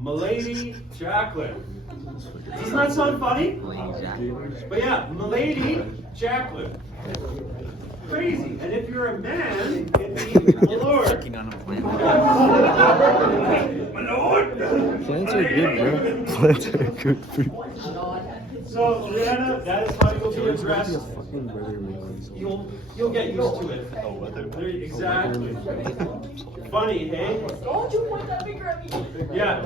Milady Jacqueline. Doesn't that sound funny? But yeah, Milady Jacqueline. Crazy. And if you're a man, it'd be my lord. My lord. Plants are good, bro. Plants are good food. So, Rihanna, that is how you'll be addressed. You'll get used to it. Exactly. Funny, hey? Don't you point that finger at me! Yeah.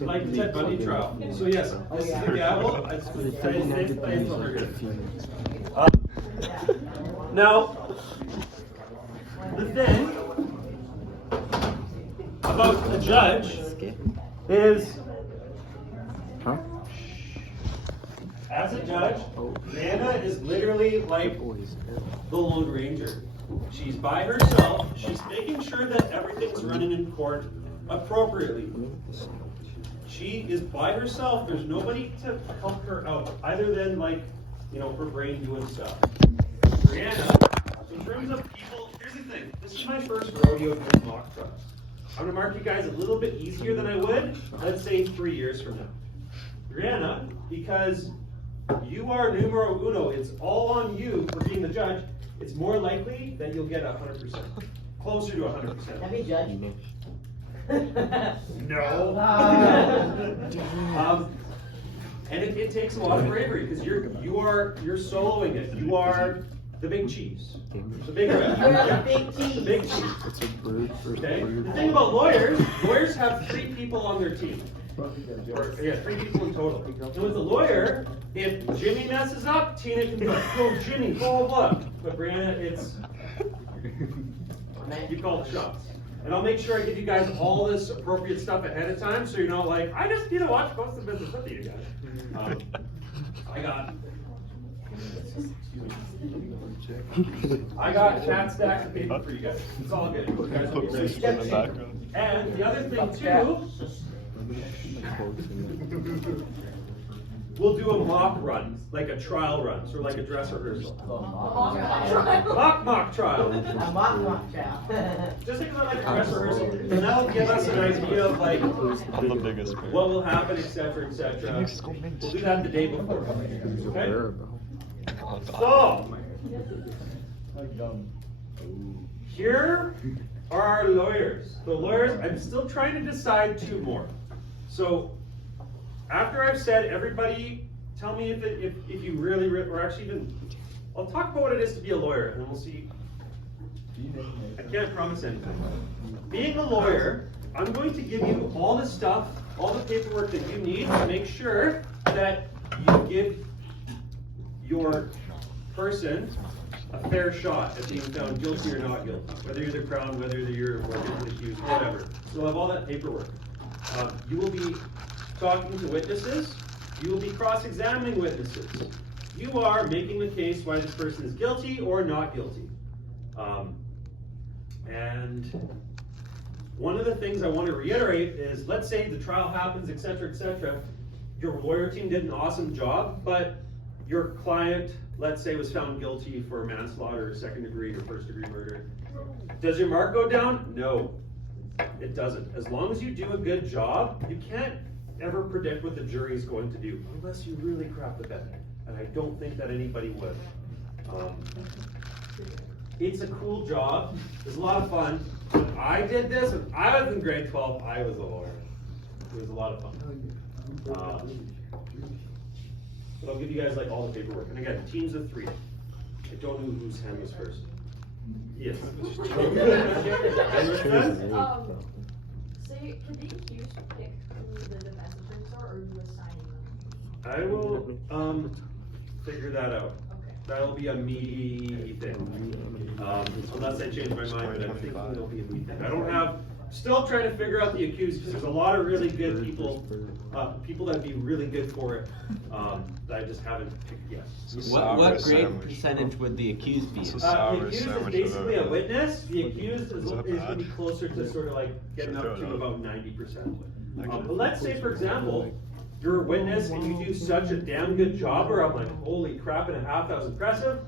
Like the Ted Bundy trial. So yes, this is the gavel. Now, the thing about a judge is, as a judge, Nana is literally like the Lone Ranger. She's by herself. She's making sure that everything's running in court appropriately. She is by herself. There's nobody to help her out, other than like, her brain doing stuff. Brianna, in terms of people, here's the thing. This is my first rodeo doing mock trucks. I'm gonna mark you guys a little bit easier than I would, let's say 3 years from now. Brianna, because you are numero uno, it's all on you for being the judge, it's more likely that you'll get 100%. Closer to 100%. Let me judge. No. And it takes a lot of bravery because you're soloing it. You are the big cheese. The big red. You're the big cheese. The big cheese. It's a bird versus Okay. bird. The thing about lawyers have 3 people on their team. Or, 3 people in total. And with a lawyer, if Jimmy messes up, Tina can go, Jimmy, blah, blah. But Brianna, it's, you call the shots. And I'll make sure I give you guys all this appropriate stuff ahead of time, so you're not like, I just need to watch Ghost of Mississippi, you guys. I got fat stacks of paper for you guys. It's all good. You guys will be ready. And the other thing too, we'll do a mock run, like a trial run, sort of like a dress rehearsal. Mock trial. A mock trial. Just think about like a dress rehearsal, and that'll give us an idea of like I'm the biggest fan. what will happen, etc., etc. We'll do that the day before. Okay? So, here are our lawyers. The lawyers, I'm still trying to decide 2 more. So, after I've said everybody, tell me if you really, or actually even, I'll talk about what it is to be a lawyer, and then we'll see. I can't promise anything. Being a lawyer, I'm going to give you all the stuff, all the paperwork that you need to make sure that you give your person a fair shot at being found guilty or not guilty, whether you're the Crown, whether you're the accused, whatever. So you'll have all that paperwork. You will be talking to witnesses. You will be cross-examining witnesses. You are making the case why this person is guilty or not guilty. And one of the things I want to reiterate is, let's say the trial happens, etc., etc. Your lawyer team did an awesome job, but your client, let's say, was found guilty for manslaughter, 2nd degree, or 1st degree murder. Does your mark go down? No, it doesn't. As long as you do a good job, you can't ever predict what the jury is going to do, unless you really crap the bed. And I don't think that anybody would. It's a cool job. It's a lot of fun. When I did this, when I was in grade 12, I was a lawyer. It was a lot of fun. But I'll give you guys like all the paperwork. And again, teams of 3. I don't know whose hand was first. Yes. Say, can the accused pick who the defense attorneys are, or are you assigning them? I will figure that out. Okay. That'll be a me thing. Unless I change my mind, but I think it'll be a me thing. I don't have, still trying to figure out the accused, because there's a lot of really good people, people that'd be really good for it, that I just haven't picked yet. What grade percentage would the accused be? The accused is basically a witness. The accused is going to be closer to sort of like getting up to about 90%. But let's say, for example, you're a witness and you do such a damn good job, where I'm like, holy crap and a half, that was impressive.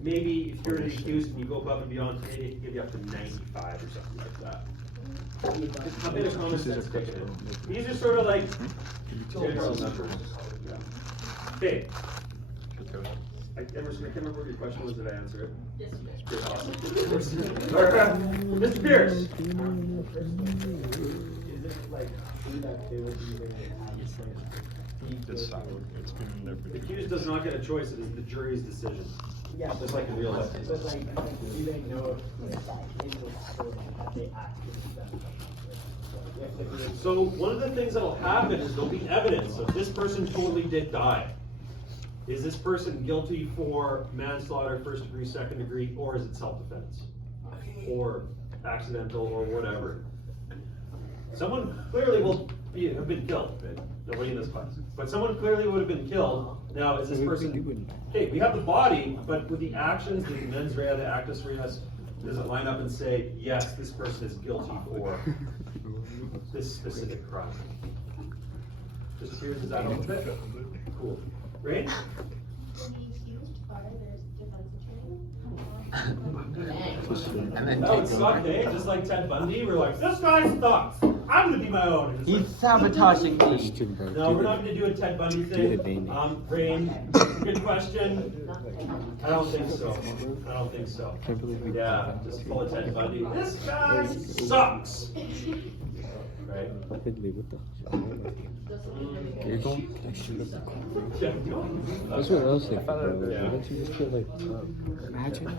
Maybe if you're the accused and you go above and beyond, maybe it can give you up to 95 or something like that. Just a bit of common sense taken in. These are sort of like general numbers. Yeah. Okay. I can't remember what your question was. Did I answer it? Yes, you did. Good, awesome. Mr. Pierce. Is it like true that they would be able to The accused does not get a choice. It is the jury's decision. Yeah, Just like in real life. but like, do they know if have they actually done something? So one of the things that'll happen is there'll be evidence of this person totally did die. Is this person guilty for manslaughter, first degree, second degree, or is it self-defense? Or accidental, or whatever. Someone clearly will have been killed. Nobody in this class. But someone clearly would have been killed. Now, is this person... Okay, we have the body, but with the actions, the mens rea, the actus reus, does it line up and say, yes, this person is guilty for this specific crime? Just here, does that help a bit? Cool. Rain? The accused are their defense attorney. And then That would take suck, over. eh? Just like Ted Bundy, we're like, this guy sucks. I'm gonna be my own. And it's He's like, sabotaging me. no, we're not gonna do a Ted Bundy thing. Rain, good question. I don't think so. I don't think so. Yeah, just full of Ted Bundy. This guy sucks. Right? You're going. Yeah. That's what I was thinking. Bro. Yeah. Why don't you just put like, imagine how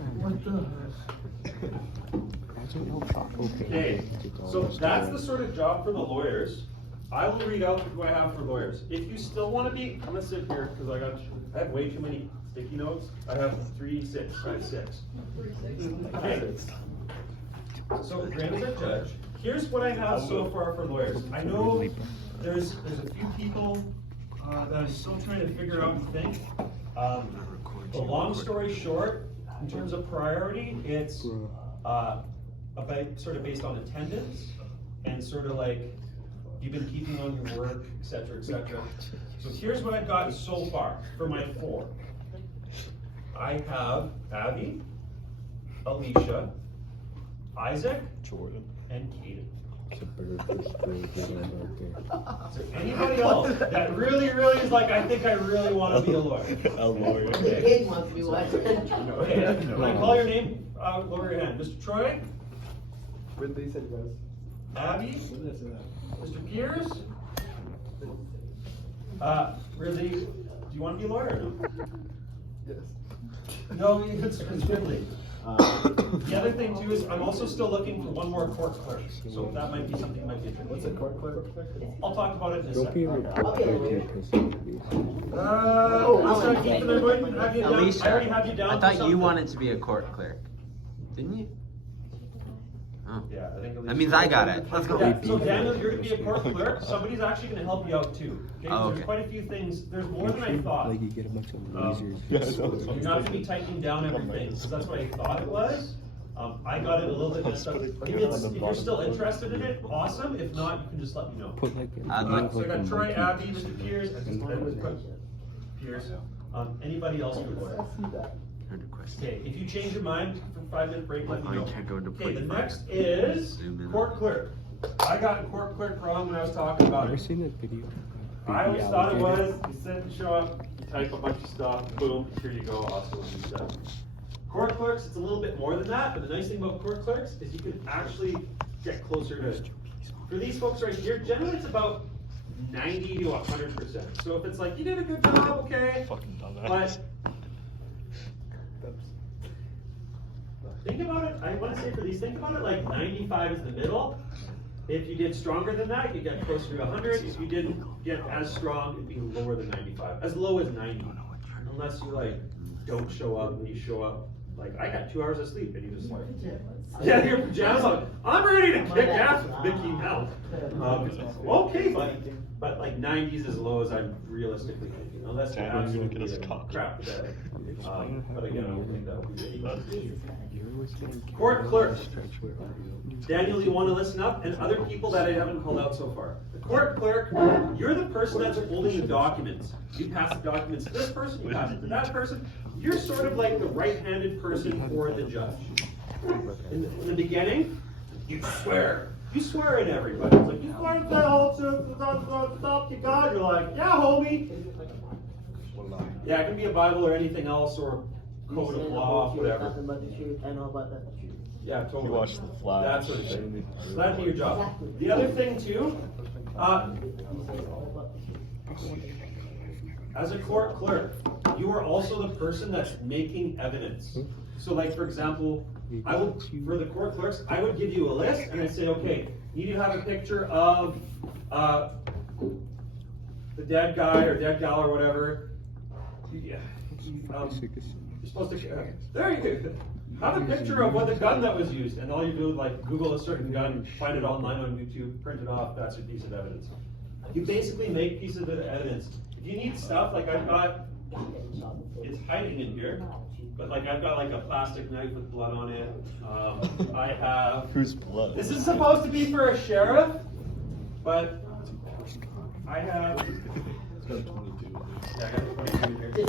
Okay, so that's the sort of job for the lawyers. I will read out who I have for lawyers. If you still want to be, I'm gonna sit here because I have way too many sticky notes. I have 3, 6, I have 6. Okay. So Grant is our judge. Here's what I have so far for lawyers. I know there's a few people that I'm still trying to figure out and think. The long story short, in terms of priority, it's about sort of based on attendance and sort of like you've been keeping on your work, et cetera, et cetera. So here's what I've got so far for my 4. I have Abby, Alicia, Isaac, Jordan. and Kaden. It's a better first grade than I'm out there. Is there anybody else that really is like, I think I really want to be a lawyer? A lawyer. The kid wants to be what? Okay, when I call your name, lower your hand. Mr. Troy, When they said yes. Abby, Mr. Pierce? Really, do you want to be a lawyer or no? Yes. No, it's Ridley. The other thing too is I'm also still looking for one more court clerk, so that might be something you might be interested in. What's a court clerk? I'll talk about it in a Don't be a second. report card because Let's not keep it in mind. Have you down? I already have you down. I for thought you something. wanted to be a court clerk. Didn't you? Oh. Yeah, I think. That means I got it. Let's go. Yeah, so Daniel, you're gonna be a court clerk. Somebody's actually gonna help you out too. Okay? Oh, There's okay. quite a few things. There's more than I thought. like you get a bunch of lasers. You're not gonna be typing down everything, because that's what I thought it was. I got it a little bit messed up. If you're still interested in it, awesome. If not, you can just let me know. Put like I'd like- So I got Troy, Abby, Mr. Pierce, and Pierce. Anybody else for lawyer? Okay, if you change your mind for 5-minute break, let me know. I can't go into Okay, the 45. next is Zoom in. court clerk. I got court clerk wrong when I was talking about Ever it. seen that video? I always thought it was, you send and show up, you type a bunch of stuff, boom, here you go, awesome, you said. Court clerks, it's a little bit more than that, but the nice thing about court clerks is you can actually get closer to, for these folks right here, generally it's about 90 to 100%. So if it's like, you did a good job, okay, but think about it, I wanna say for these, think about it like 95 is the middle. If you did stronger than that, you get closer to 100. If you didn't get as strong, it'd be lower than 95. As low as 90. Unless you like, don't show up and you show up. Like, I got 2 hours of sleep and you just like, yeah, your pajamas on. I'm ready to kick ass with Mickey Mouse. Okay, buddy. But like 90s as low as I'm realistically thinking. Unless you're absolutely crap to bed. But again, I don't think that would be the court clerk. Daniel, you want to listen up? And other people that I haven't called out so far. The court clerk, you're the person that's holding the documents. You pass the documents to this person, you pass it to that person. You're sort of like the right-handed person for the judge. In the beginning, you swear. you swear in everybody. It's like, you swear to stop to God. You're like, yeah, homie. Yeah, it can be a Bible or anything else or code of law, whatever. Nothing but the truth, I know about the truth. Yeah, totally. You watch The Flash. That sort of thing. So that'd be your job. The other thing too, as a court clerk, you are also the person that's making evidence. So like, for example, for the court clerks, I would give you a list and I'd say, okay, you need to have a picture of the dead guy or dead gal or whatever. Yeah. You're supposed to, there you go. Have a picture of what the gun that was used, and all you do is like Google a certain gun, find it online on YouTube, print it off, that's your piece of evidence. You basically make pieces of evidence. If you need stuff, like I've got, it's hiding in here, but like I've got like a plastic knife with blood on it. I have, Whose blood? this is supposed to be for a sheriff, but I have, yeah, I got